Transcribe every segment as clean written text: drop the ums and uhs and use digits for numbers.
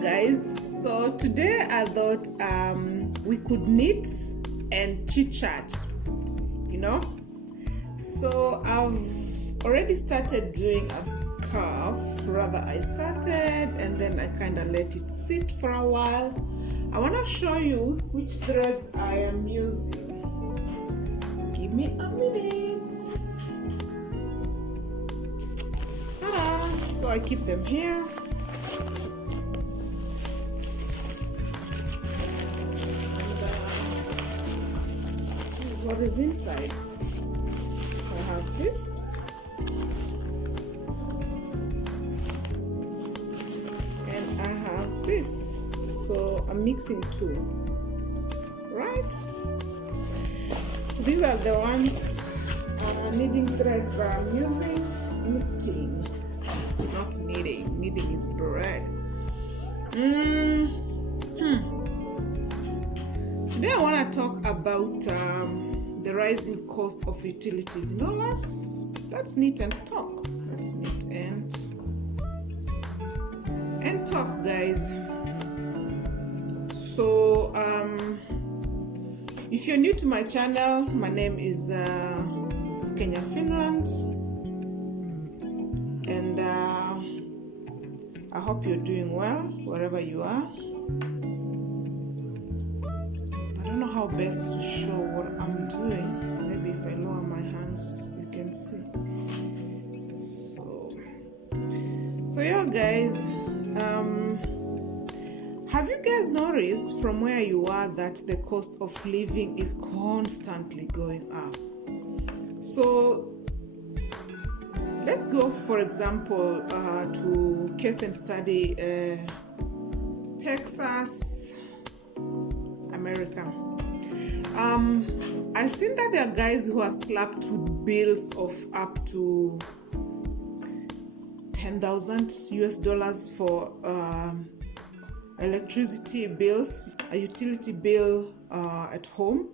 guys, so today I thought we could knit and chit chat, so I've already started doing a scarf. Rather, I started and then I kind of let it sit for a while. I want to show you which threads I am using. Give me a minute. Ta-da! So I keep them here. What is inside. So I have this and I have this, so I'm mixing two, right? So these are the ones knitting threads that I'm using. Knitting, not kneading. Kneading is bread. Today I want to talk about the rising cost of utilities. Let's knit and talk. Let's knit and talk, guys. So if you're new to my channel, my name is Kenya, Finland, and I hope you're doing well wherever you are. I don't know how best to show what I'm doing. Maybe if I lower my hands, you can see. So yeah, guys, have you guys noticed from where you are that the cost of living is constantly going up? So let's go, for example, to case and study Texas, America. I've seen that there are guys who are slapped with bills of up to $10,000 for electricity bills, a utility bill at home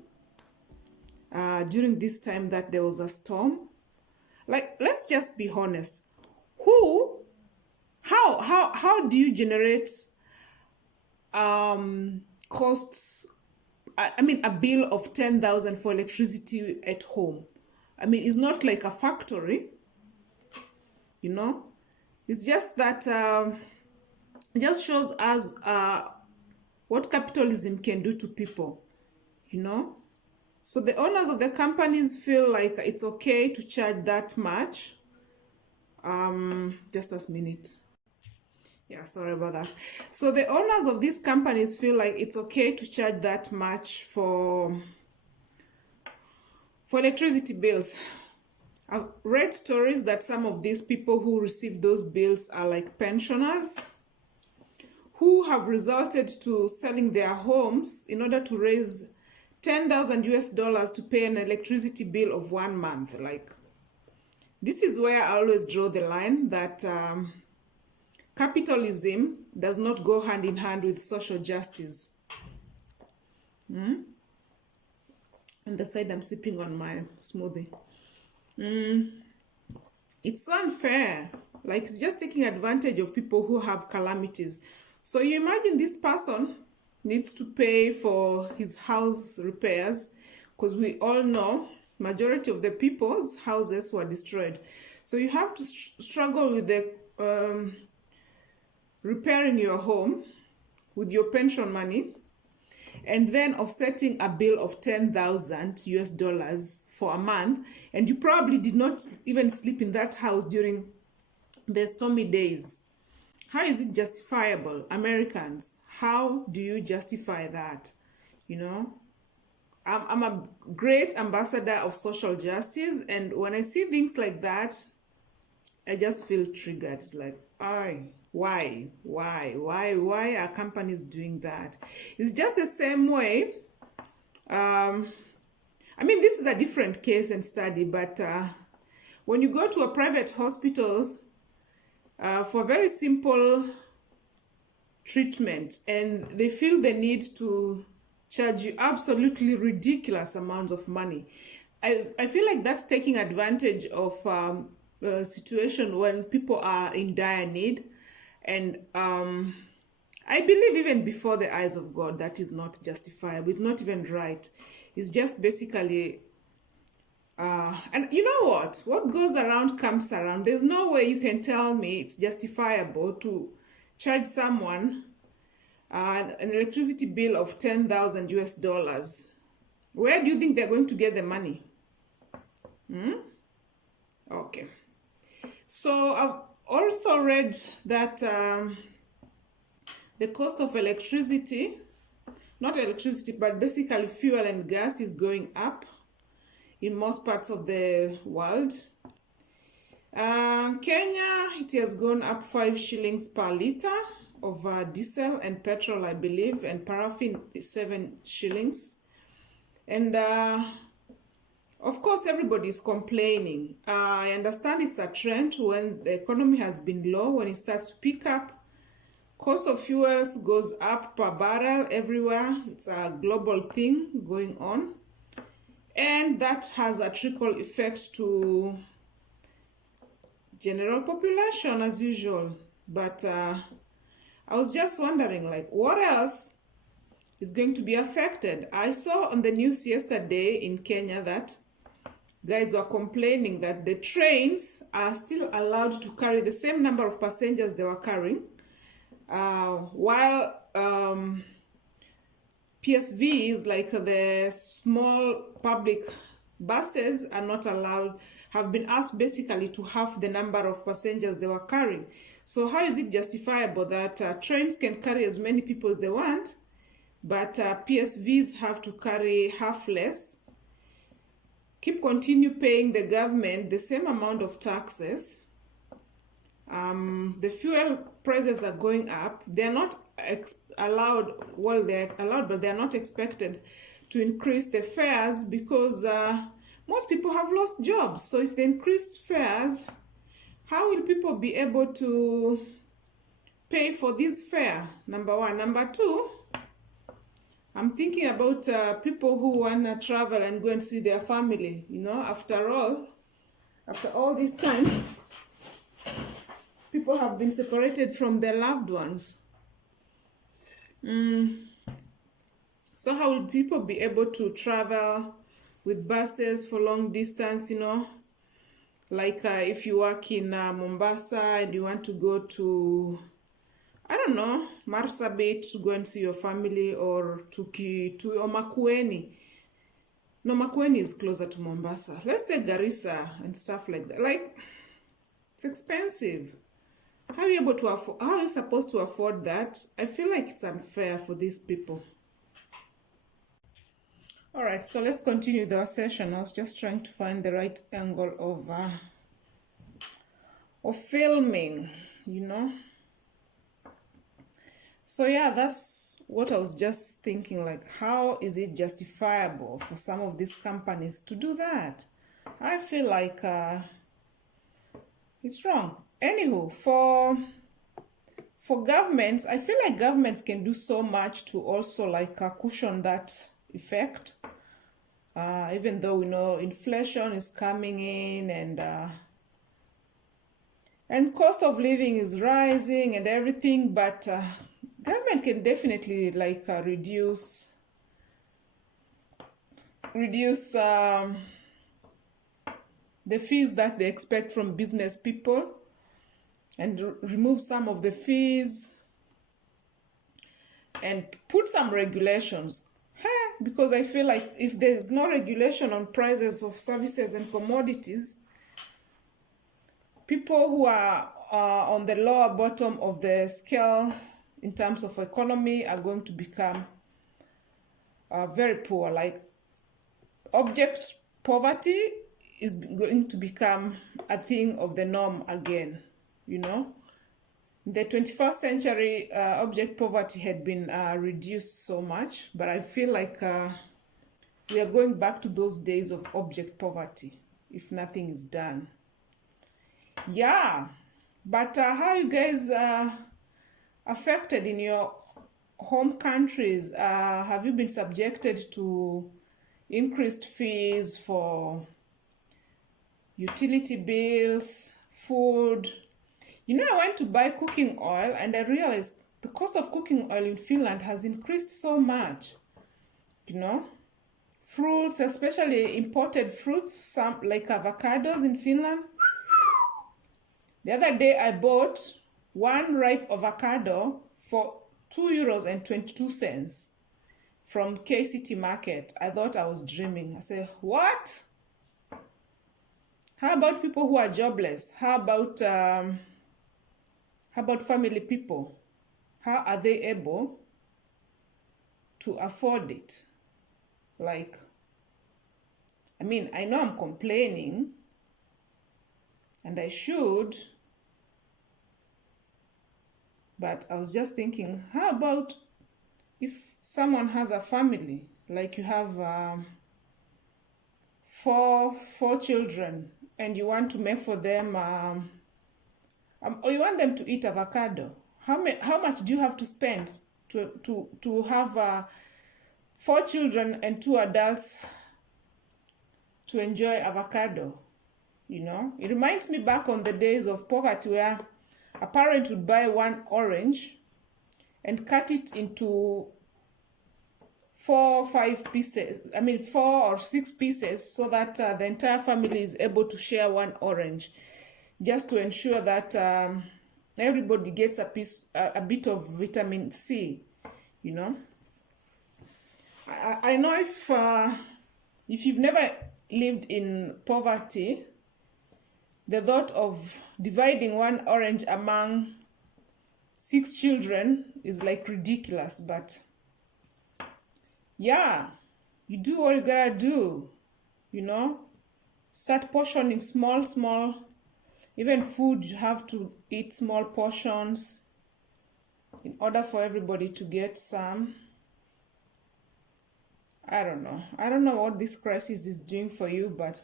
during this time that there was a storm. Like, let's just be honest. How do you generate costs? I mean, a bill of $10,000 for electricity at home. I mean, it's not like a factory, It's just that it just shows us what capitalism can do to people, So the owners of the companies feel like it's okay to charge that much. Just a minute. Yeah, sorry about that. So the owners of these companies feel like it's okay to charge that much for electricity bills. I've read stories that some of these people who receive those bills are like pensioners who have resorted to selling their homes in order to raise $10,000 to pay an electricity bill of 1 month. Like, this is where I always draw the line that capitalism does not go hand in hand with social justice. On the side, I'm sipping on my smoothie. It's so unfair. Like, it's just taking advantage of people who have calamities. So you imagine this person needs to pay for his house repairs, because we all know majority of the people's houses were destroyed. So you have to struggle with the repairing your home with your pension money, and then offsetting a bill of $10,000 for a month, and you probably did not even sleep in that house during the stormy days. How is it justifiable? Americans, how do you justify that? I'm a great ambassador of social justice, and when I see things like that, I just feel triggered. It's like, why are companies doing that? It's just the same way. I mean, this is a different case and study, but when you go to a private hospitals for very simple treatment, and they feel the need to charge you absolutely ridiculous amounts of money, I feel like that's taking advantage of a situation when people are in dire need. And I I believe even before the eyes of God, that is not justifiable. It's not even right. It's just basically, and you know what? What goes around comes around. There's no way you can tell me it's justifiable to charge someone an electricity bill of 10,000 US dollars. Where do you think they're going to get the money? Okay. So I've also read that the cost of electricity, not electricity, but basically fuel and gas is going up in most parts of the world. Kenya, it has gone up 5 shillings per liter of diesel and petrol, I believe, and paraffin is 7 shillings. And of course, everybody is complaining. I understand it's a trend when the economy has been low. When it starts to pick up, cost of fuels goes up per barrel everywhere. It's a global thing going on. And that has a trickle effect to general population as usual. But I was just wondering, like, what else is going to be affected? I saw on the news yesterday in Kenya that guys were complaining that the trains are still allowed to carry the same number of passengers they were carrying, while PSVs, like the small public buses, are not allowed, have been asked basically to half the number of passengers they were carrying. So how is it justifiable that trains can carry as many people as they want, but PSVs have to carry half less? Continue paying the government the same amount of taxes. The fuel prices are going up. They're not allowed, well, they're allowed, but they're not expected to increase the fares because most people have lost jobs. So if they increase fares, how will people be able to pay for this fare? Number one. Number two, I'm thinking about people who want to travel and go and see their family. You know, after all this time, people have been separated from their loved ones. So how will people be able to travel with buses for long distance, you know? Like if you work in Mombasa and you want to go to, I don't know, Marsabit to go and see your family, or to or Makueni. No, Makueni is closer to Mombasa. Let's say Garissa and stuff like that. Like, it's expensive. How are you able to afford? How are you supposed to afford that? I feel like it's unfair for these people. All right, so let's continue the session. I was just trying to find the right angle of filming, you know. So yeah, that's what I was just thinking, like, how is it justifiable for some of these companies to do that? I feel like it's wrong. Anywho, for governments, I feel like governments can do so much to also like cushion that effect. Even though we know inflation is coming in and cost of living is rising and everything, but government can definitely like reduce the fees that they expect from business people, and remove some of the fees and put some regulations. Because I feel like if there's no regulation on prices of services and commodities, people who are on the lower bottom of the scale in terms of economy are going to become very poor. Like, object poverty is going to become a thing of the norm again, you know. In the 21st century, object poverty had been reduced so much, but I feel like we are going back to those days of object poverty if nothing is done. Yeah, but how are you guys affected in your home countries? Have you been subjected to increased fees for utility bills, food? You know, I went to buy cooking oil and I realized the cost of cooking oil in Finland has increased so much. You know, fruits, especially imported fruits, some like avocados in Finland. The other day I bought one ripe avocado for €2.22 from KCT Market. I thought I was dreaming. I said, what? How about people who are jobless? How about family people? How are they able to afford it? Like, I mean, I know I'm complaining, and I should, but I was just thinking, how about if someone has a family, like you have four children, and you want to make for them, or you want them to eat avocado? How much do you have to spend to have 4 children and 2 adults to enjoy avocado? You know, it reminds me back on the days of poverty where a parent would buy one orange and cut it into 4 or 5 pieces. I mean, 4 or 6 pieces, so that the entire family is able to share one orange, just to ensure that everybody gets a bit of vitamin C. You know, I know if you've never lived in poverty, the thought of dividing one orange among 6 children is like ridiculous. But yeah, you do what you gotta do, you know. Start portioning small. Even food, you have to eat small portions in order for everybody to get some. I don't know what this crisis is doing for you, but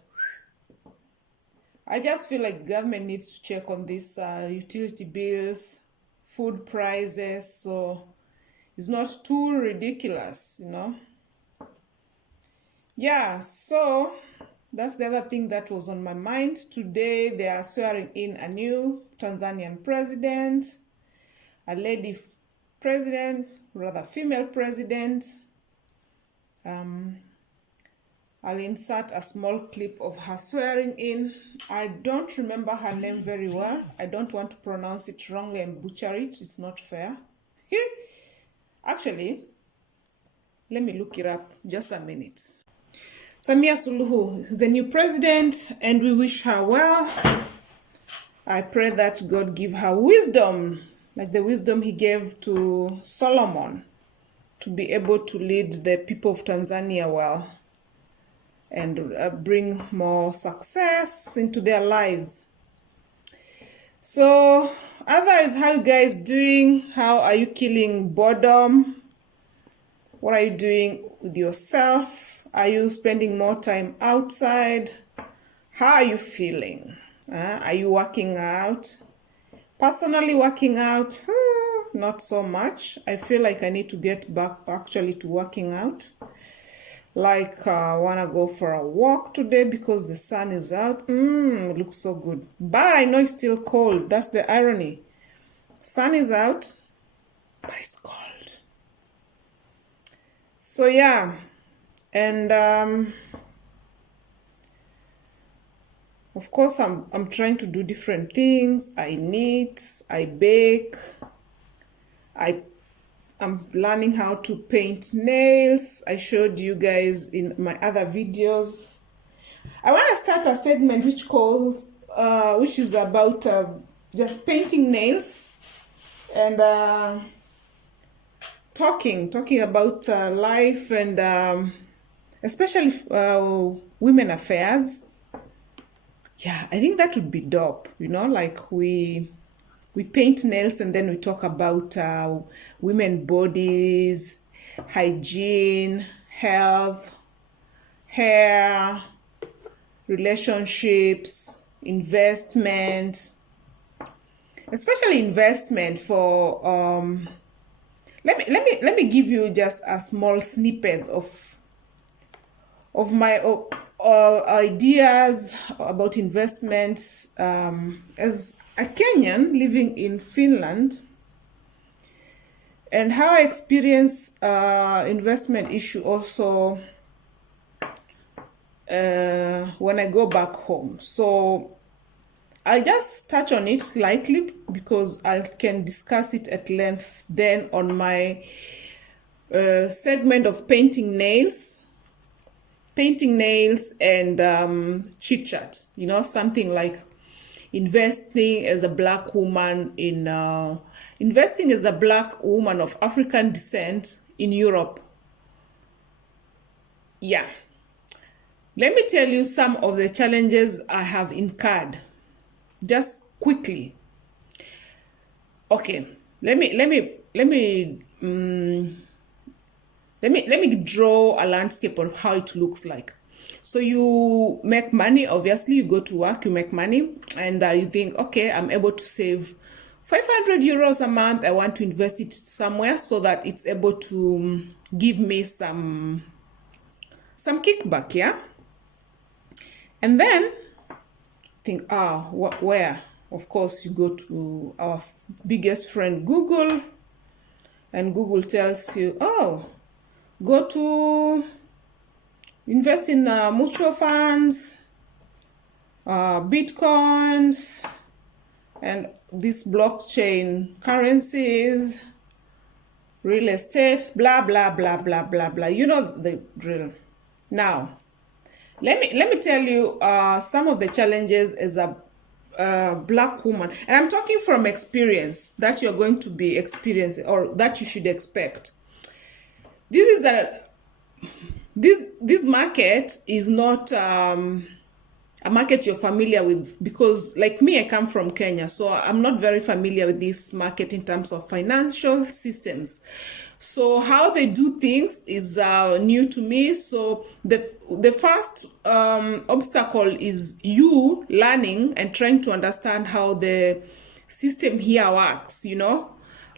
I just feel like government needs to check on these utility bills, food prices, so it's not too ridiculous, you know. Yeah, so that's the other thing that was on my mind. Today they are swearing in a new Tanzanian president, a lady president, rather female president. I'll insert a small clip of her swearing in. I don't remember her name very well. I don't want to pronounce it wrongly and butcher it. It's not fair. Actually, let me look it up. Just a minute. Samia Suluhu is the new president, and we wish her well. I pray that God give her wisdom, like the wisdom he gave to Solomon, to be able to lead the people of Tanzania well and bring more success into their lives. So, otherwise, how you guys doing? How are you killing boredom? What are you doing with yourself? Are you spending more time outside? How are you feeling? Are you working out? Personally, working out, not so much. I feel like I need to get back actually to working out. Like, I want to go for a walk today because the sun is out. It looks so good. But I know it's still cold. That's the irony. Sun is out, but it's cold. So, yeah. And, of course, I'm trying to do different things. I knit, I bake, I'm learning how to paint nails. I showed you guys in my other videos. I want to start a segment which is about just painting nails and talking about life and especially women affairs. Yeah, I think that would be dope. You know, like we paint nails and then we talk about women bodies, hygiene, health, hair, relationships, investment, especially investment for let me give you just a small snippet of my ideas about investments. As a Kenyan living in Finland, And how I experience investment issue also when I go back home. So I'll just touch on it lightly because I can discuss it at length then on my segment of painting nails and chit chat, something like investing as a black woman investing as a black woman of African descent in Europe. Yeah. Let me tell you some of the challenges I have incurred just quickly. Okay, let me draw a landscape of how it looks like. So you make money, obviously you go to work, you make money, and you think, okay, I'm able to save 500 euros a month. I want to invest it somewhere so that it's able to give me some kickback, yeah? And then think, where? Of course, you go to our biggest friend, Google, and Google tells you, go to invest in mutual funds, bitcoins, and these blockchain currencies, real estate, blah, blah, blah, blah, blah, blah. You know the drill. Now, let me tell you some of the challenges as a black woman, and I'm talking from experience that you're going to be experiencing or that you should expect. This market is not a market you're familiar with, because like me, I come from Kenya, so I'm not very familiar with this market in terms of financial systems. So how they do things is new to me. So the first obstacle is you learning and trying to understand how the system here works,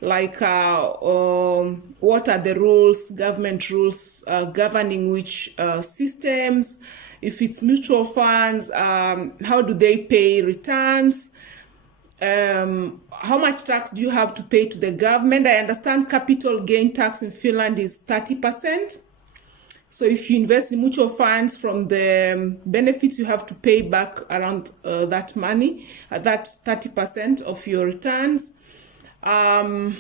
like what are the rules, government rules governing which systems. If it's mutual funds, how do they pay returns? How much tax do you have to pay to the government? I understand capital gain tax in Finland is 30%. So if you invest in mutual funds, from the benefits, you have to pay back around that money, that 30% of your returns. Like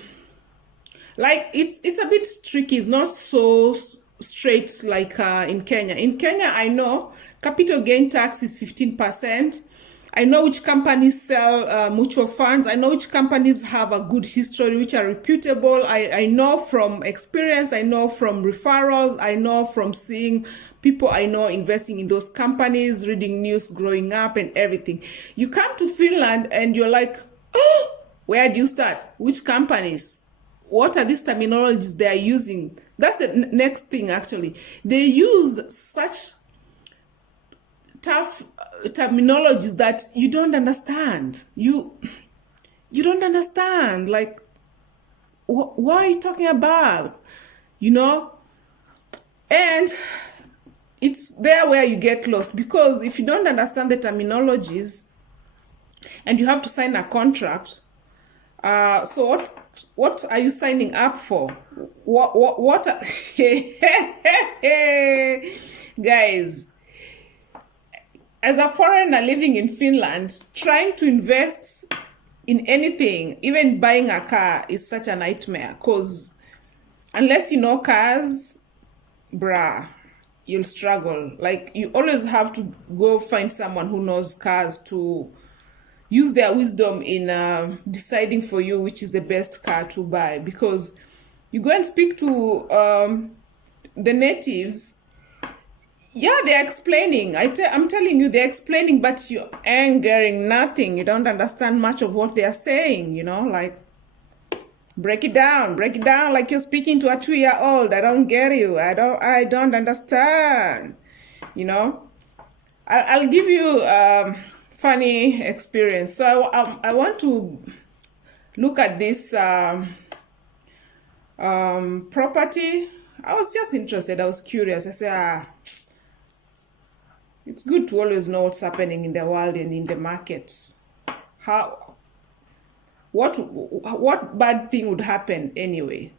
it's a bit tricky. It's not so straight like in Kenya. In Kenya, I know capital gain tax is 15%. I know which companies sell mutual funds. I know which companies have a good history, which are reputable. I know from experience. I know from referrals. I know from seeing people I know investing in those companies, reading news growing up and everything. You come to Finland and you're like, oh, where do you start? Which companies? What are these terminologies they are using? That's the next thing, actually. They use such tough terminologies that you don't understand. You don't understand. Like, what are you talking about? And it's there where you get lost, because if you don't understand the terminologies and you have to sign a contract, so what are you signing up for? What guys, as a foreigner living in Finland, trying to invest in anything, even buying a car, is such a nightmare, because unless you know cars, bruh, you'll struggle. Like, you always have to go find someone who knows cars to use their wisdom in deciding for you which is the best car to buy, because you go and speak to the natives. Yeah, they're explaining. I'm telling you, they're explaining, but you ain't getting nothing. You don't understand much of what they're saying, like, break it down like you're speaking to a 2-year-old. I don't get you. I don't understand. I'll give you funny experience. So I want to look at this property. I was just interested. I was curious. I said, it's good to always know what's happening in the world and in the markets. What bad thing would happen anyway?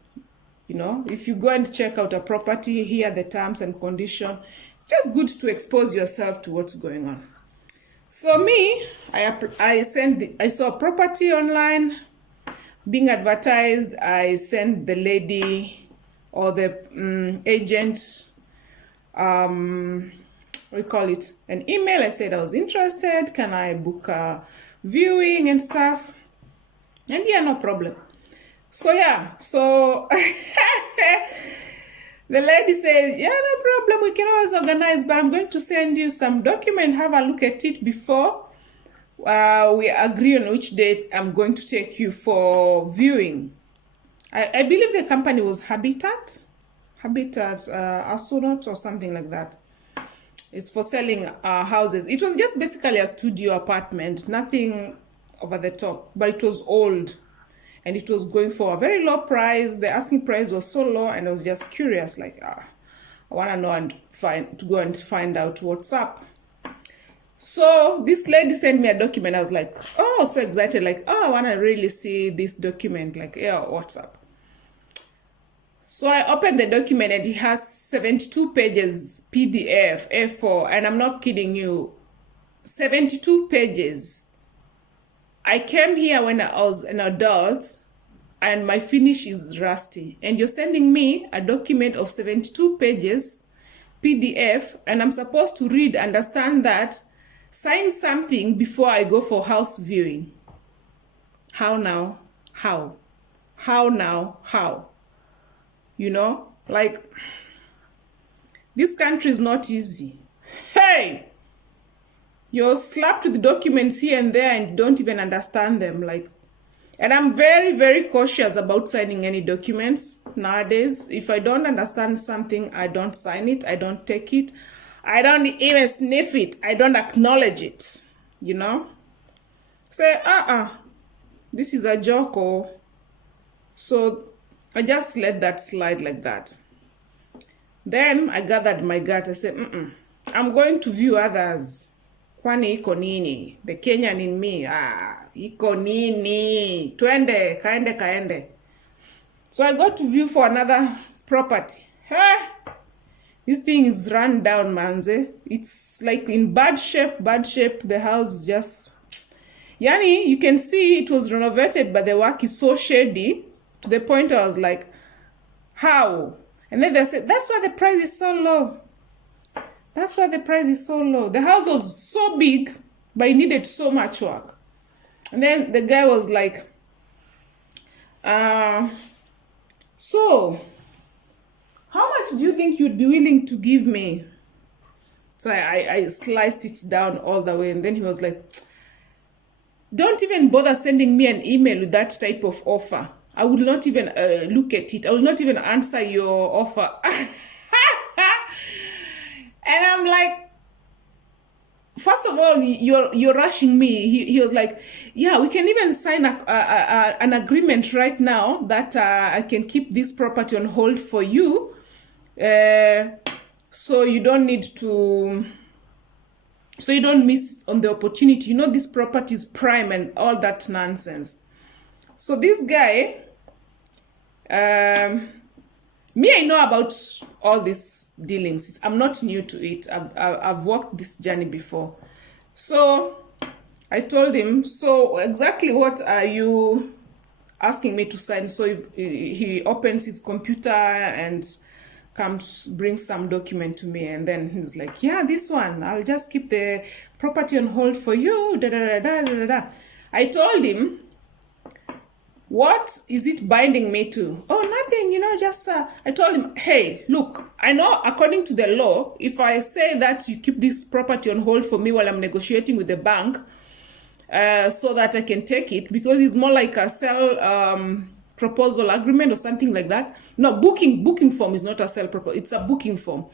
You know, if you go and check out a property, here are the terms and conditions. Just good to expose yourself to what's going on. So me, I saw a property online being advertised. I sent the lady or the agent, we call it an email. I said I was interested. Can I book a viewing and stuff? And yeah, no problem. So yeah, so the lady said, yeah, no problem, we can always organize, but I'm going to send you some document, have a look at it before we agree on which date I'm going to take you for viewing. I believe the company was Habitat Astronaut or something like that. It's for selling houses. It was just basically a studio apartment, nothing over the top, but it was old. And it was going for a very low price. The asking price was so low, and I was just curious, like, I want to know and go and find out what's up. So this lady sent me a document. I was like, oh, so excited, like, oh, I want to really see this document, like, yeah, what's up? So I opened the document, and it has 72 pages, PDF, A4, and I'm not kidding you, 72 pages. I came here when I was an adult, and my finish is rusty. And you're sending me a document of 72 pages, PDF, and I'm supposed to read, understand that, sign something before I go for house viewing. How now? How? How now? How? You know, like, this country is not easy. Hey! You're slapped with documents here and there and don't even understand them. Like, and I'm very, very cautious about signing any documents nowadays. If I don't understand something, I don't sign it. I don't take it. I don't even sniff it. I don't acknowledge it. You know? Say, this is a joke. Or so I just let that slide like that. Then I gathered my gut. I said, I'm going to view others. Kwani iko nini? The Kenyan in me, iko nini? Twende, kaende. So I got to view for another property. Hey, this thing is run down, manze. It's like in bad shape. The house is just, yani, you can see it was renovated, but the work is so shady to the point I was like, how? And then they said, that's why the price is so low. That's why the price is so low. The house was so big, but it needed so much work. And then the guy was like, so, how much do you think you'd be willing to give me? So I sliced it down all the way. And then he was like, don't even bother sending me an email with that type of offer. I will not even look at it. I will not even answer your offer. And I'm like, first of all, you're rushing me. He was like, yeah, we can even sign an agreement right now that I can keep this property on hold for you. So you don't need to, so you don't miss on the opportunity. You know, this property is prime and all that nonsense. So this guy, me, I know about all these dealings. I'm not new to it. I've walked this journey before. So I told him, so exactly what are you asking me to sign? So he opens his computer and brings some document to me. And then he's like, yeah, this one, I'll just keep the property on hold for you. I told him, what is it binding me to? Oh, nothing, you know, just, I told him, hey, look, I know according to the law, if I say that you keep this property on hold for me while I'm negotiating with the bank, so that I can take it, because it's more like a sell proposal agreement or something like that. No, booking form is not a sell proposal, it's a booking form.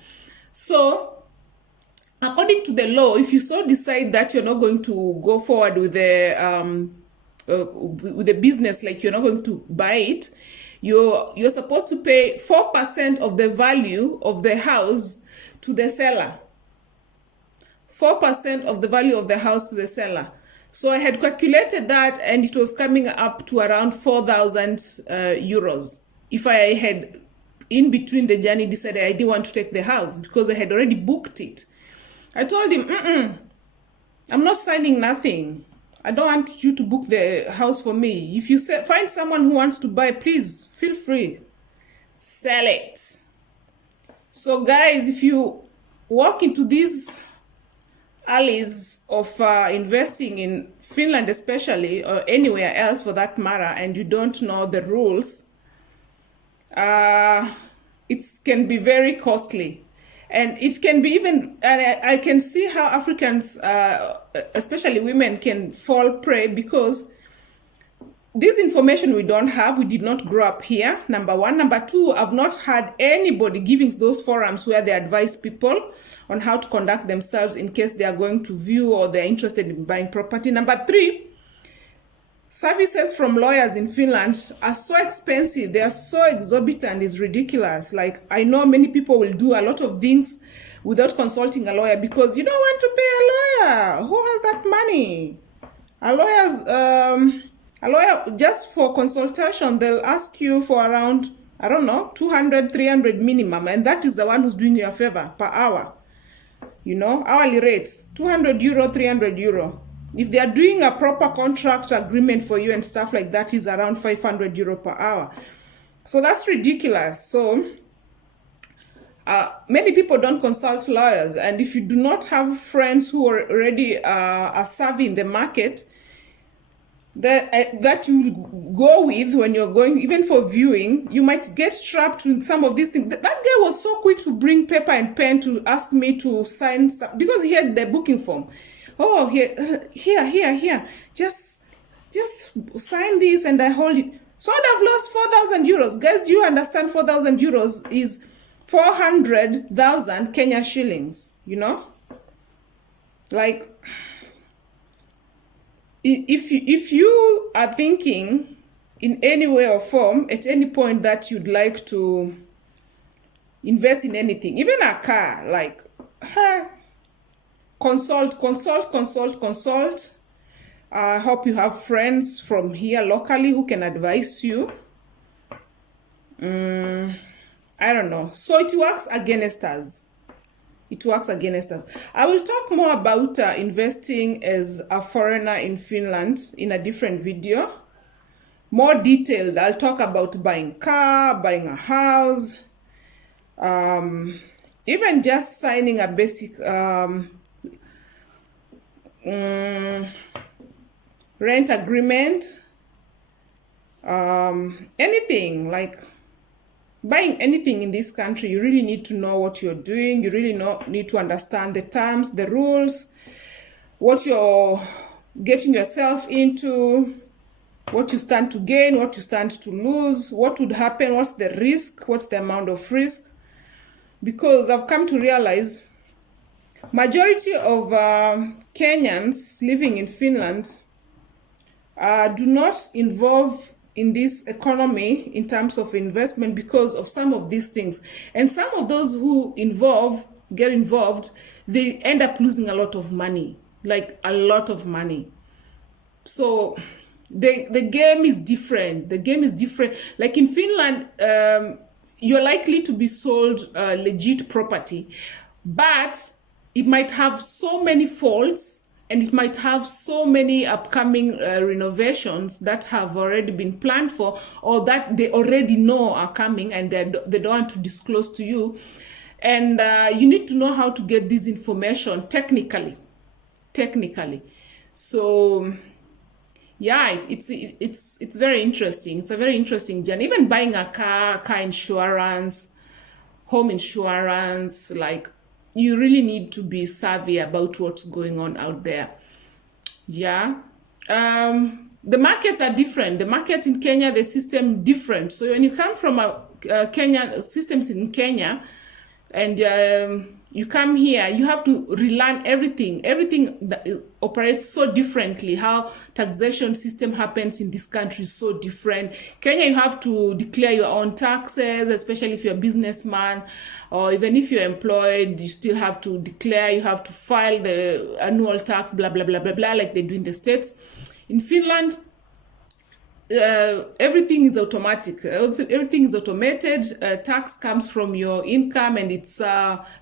So, according to the law, if you so decide that you're not going to go forward with the business, like you're not going to buy it, you're supposed to pay 4% of the value of the house to the seller. 4% of the value of the house to the seller. So I had calculated that, and it was coming up to around 4,000 euros if I had in between the journey decided I didn't want to take the house because I had already booked it. I told him, I'm not signing nothing. I don't want you to book the house for me. If you find someone who wants to buy, please feel free. Sell it. So guys, if you walk into these alleys of investing in Finland especially, or anywhere else for that matter, and you don't know the rules, it can be very costly. And it can be even, and I can see how Africans, especially women, can fall prey because this information we don't have. We did not grow up here, number one. Number two, I've not had anybody giving those forums where they advise people on how to conduct themselves in case they are going to view or they're interested in buying property. Number three, services from lawyers in Finland are so expensive. They are so exorbitant. It's ridiculous. Like, I know many people will do a lot of things without consulting a lawyer because you don't want to pay a lawyer. Who has that money? A lawyer, just for consultation, they'll ask you for around, I don't know, 200, 300 minimum. And that is the one who's doing you a favor per hour. You know, hourly rates, 200 euro, 300 euro. If they are doing a proper contract agreement for you and stuff like that, is around 500 euro per hour. So that's ridiculous. So many people don't consult lawyers. And if you do not have friends who are already are savvy in the market, that you go with when you're going, even for viewing, you might get trapped with some of these things. That guy was so quick to bring paper and pen to ask me to sign because he had the booking form. Oh, here. Just sign this and I hold it. So I'd have lost 4,000 euros. Guys, do you understand 4,000 euros is 400,000 Kenya shillings, you know? Like, if you are thinking in any way or form, at any point that you'd like to invest in anything, even a car, like, consult. I hope you have friends from here locally who can advise you. I don't know. So it works against us. I will talk more about investing as a foreigner in Finland in a different video. More detailed. I'll talk about buying a car, buying a house, even just signing a basic rent agreement, anything, like buying anything in this country. You really need to know what you're doing. You really need to understand the terms, the rules, what you're getting yourself into, what you stand to gain, what you stand to lose, what would happen, what's the risk, what's the amount of risk. Because I've come to realize majority of Kenyans living in Finland do not involve in this economy in terms of investment because of some of these things. And some of those who get involved, they end up losing a lot of money, like a lot of money. So the game is different. Like in Finland, you're likely to be sold legit property, but it might have so many faults and it might have so many upcoming renovations that have already been planned for, or that they already know are coming and they don't want to disclose to you. And you need to know how to get this information technically. So yeah, it's very interesting. It's a very interesting journey. Even buying a car insurance, home insurance, like, you really need to be savvy about what's going on out there. Yeah. The markets are different. The market in Kenya, the system different. So when you come from Kenya systems in Kenya, and you come here, you have to relearn everything. Everything that operates so differently. How taxation system happens in this country is so different. Kenya, you have to declare your own taxes, especially if you're a businessman, or even if you're employed, you still have to declare, you have to file the annual tax, blah, blah, blah, blah, blah, like they do in the States. In Finland, everything is automatic. Everything is automated. Tax comes from your income, and it's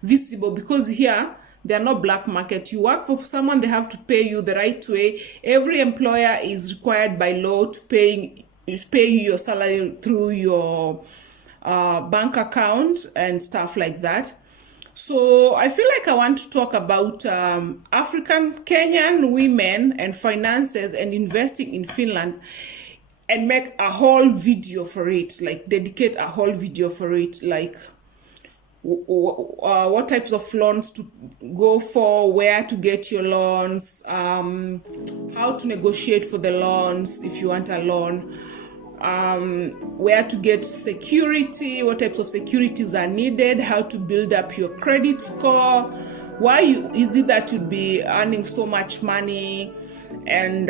visible, because here they are not black market. You work for someone, they have to pay you the right way. Every employer is required by law to pay you your salary through your bank account and stuff like that. So I feel like I want to talk about African Kenyan women and finances and investing in Finland, and make a whole video for it, like dedicate a whole video for it, like what types of loans to go for, where to get your loans, how to negotiate for the loans if you want a loan, where to get security, what types of securities are needed, how to build up your credit score, why is it that you'd be earning so much money and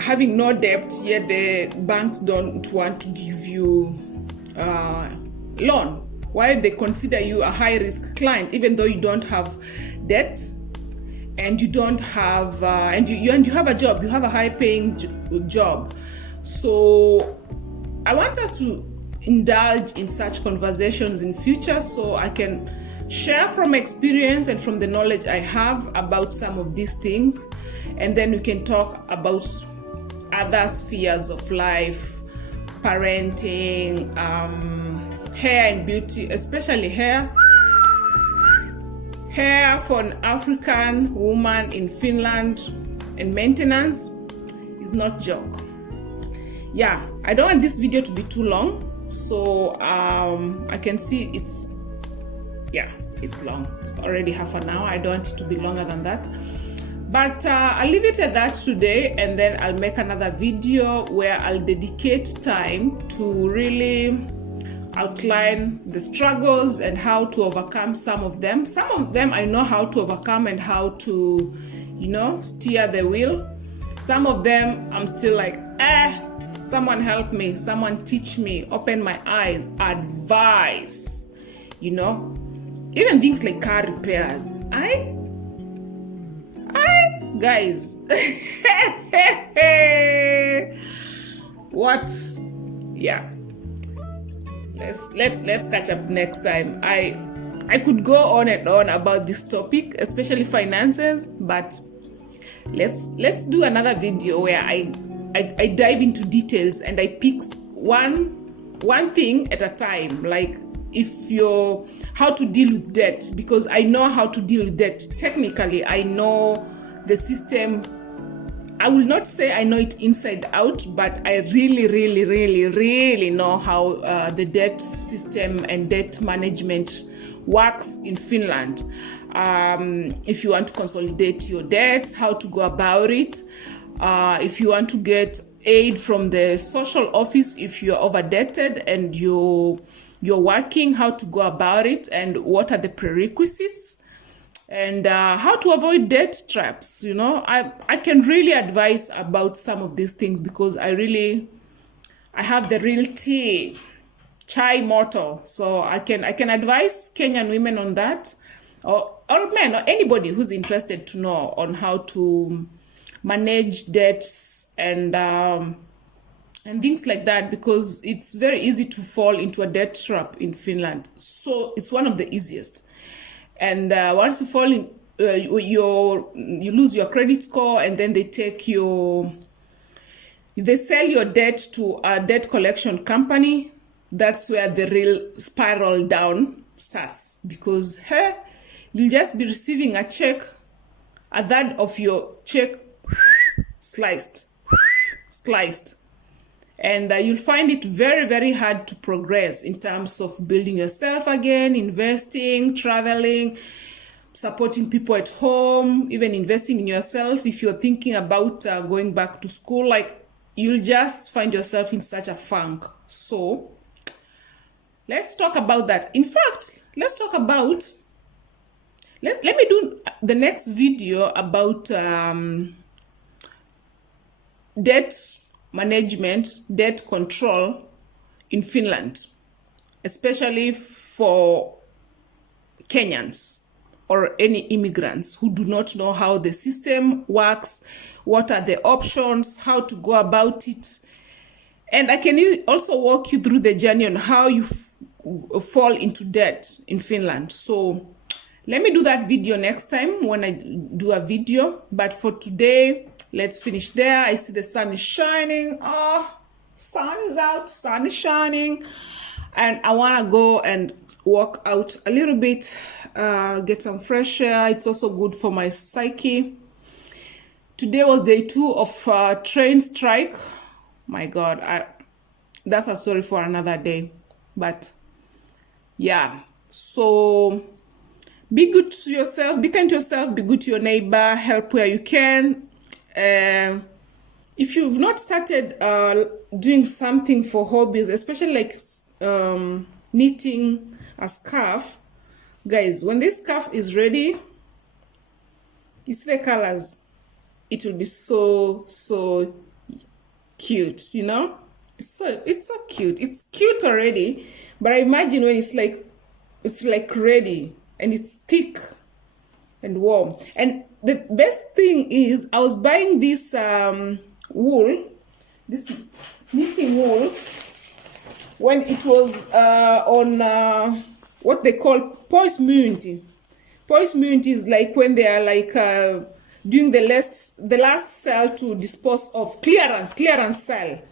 having no debt, yet the banks don't want to give you loan. Why they consider you a high risk client, even though you don't have debt and you don't have and you have a job, you have a high paying job. So I want us to indulge in such conversations in future, so I can share from experience and from the knowledge I have about some of these things, and then we can talk about other spheres of life, parenting, hair and beauty, especially hair for an African woman in Finland, and maintenance is not joke. Yeah, I don't want this video to be too long, so I can see it's long. It's already half an hour. I don't want it to be longer than that. But I'll leave it at that today, and then I'll make another video where I'll dedicate time to really outline the struggles and how to overcome some of them. Some of them I know how to overcome and how to, steer the wheel. Some of them I'm still like, someone help me, someone teach me, open my eyes, advice, even things like car repairs. Guys, what? Yeah, let's catch up next time. I could go on and on about this topic, especially finances, but let's do another video where I dive into details and I pick one thing at a time, like how to deal with debt, because I know how to deal with debt. Technically, I know the system. I will not say I know it inside out, but I really, really, really, really know how the debt system and debt management works in Finland. If you want to consolidate your debts, how to go about it. If you want to get aid from the social office, if you're overdebted and you're working, how to go about it, and what are the prerequisites, and how to avoid debt traps. I can really advise about some of these things, because I have the real tea, chai motto, so I can advise Kenyan women on that, or men, or anybody who's interested to know on how to manage debts and things like that, because it's very easy to fall into a debt trap in Finland. So it's one of the easiest. And once you fall in, you lose your credit score, and then they sell your debt to a debt collection company. That's where the real spiral down starts, because you'll just be receiving a check, a third of your check sliced, and you'll find it very, very hard to progress in terms of building yourself again, investing, traveling, supporting people at home, even investing in yourself. If you're thinking about going back to school, like, you'll just find yourself in such a funk. So let's talk about that. In fact, let's talk about, let me do the next video about debt management, debt control in Finland, especially for Kenyans or any immigrants who do not know how the system works, what are the options, how to go about it. And I can also walk you through the journey on how you fall into debt in Finland. So let me do that video next time when I do a video. But for today, let's finish there. I see the sun is shining. Oh, sun is out, sun is shining. And I want to go and walk out a little bit, get some fresh air. It's also good for my psyche. Today was day 2 of train strike. My God, that's a story for another day. But yeah, so be good to yourself, be kind to yourself, be good to your neighbor, help where you can. If you've not started doing something for hobbies, especially like knitting a scarf, guys, when this scarf is ready, you see the colors, it will be so cute, you know. It's so cute. It's cute already, but I imagine when it's like ready and it's thick and warm. And the best thing is, I was buying this wool, this knitting wool, when it was on what they call poismyynti. Poismyynti is like when they are like doing the last sale to dispose of clearance sale,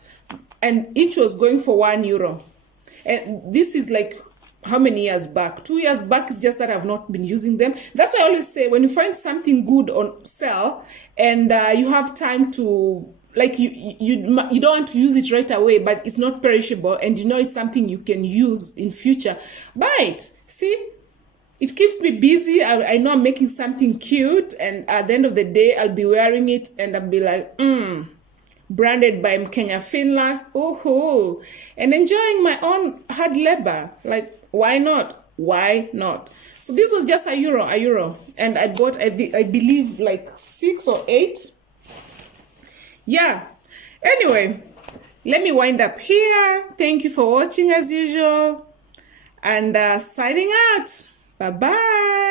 and each was going for €1. And this is like how many years back? 2 years back. It's just that I've not been using them. That's why I always say, when you find something good on sale and you have time to, like, you don't want to use it right away, but it's not perishable, and you know it's something you can use in future, buy it. See, it keeps me busy. I know I'm making something cute, and at the end of the day, I'll be wearing it and I'll be like, branded by Kenya, Finland, ooh, and enjoying my own hard labor. Like, why not? Why not? So this was just €1, and I bought, I believe, like 6 or 8. Yeah. Anyway, let me wind up here. Thank you for watching as usual, and signing out. Bye bye.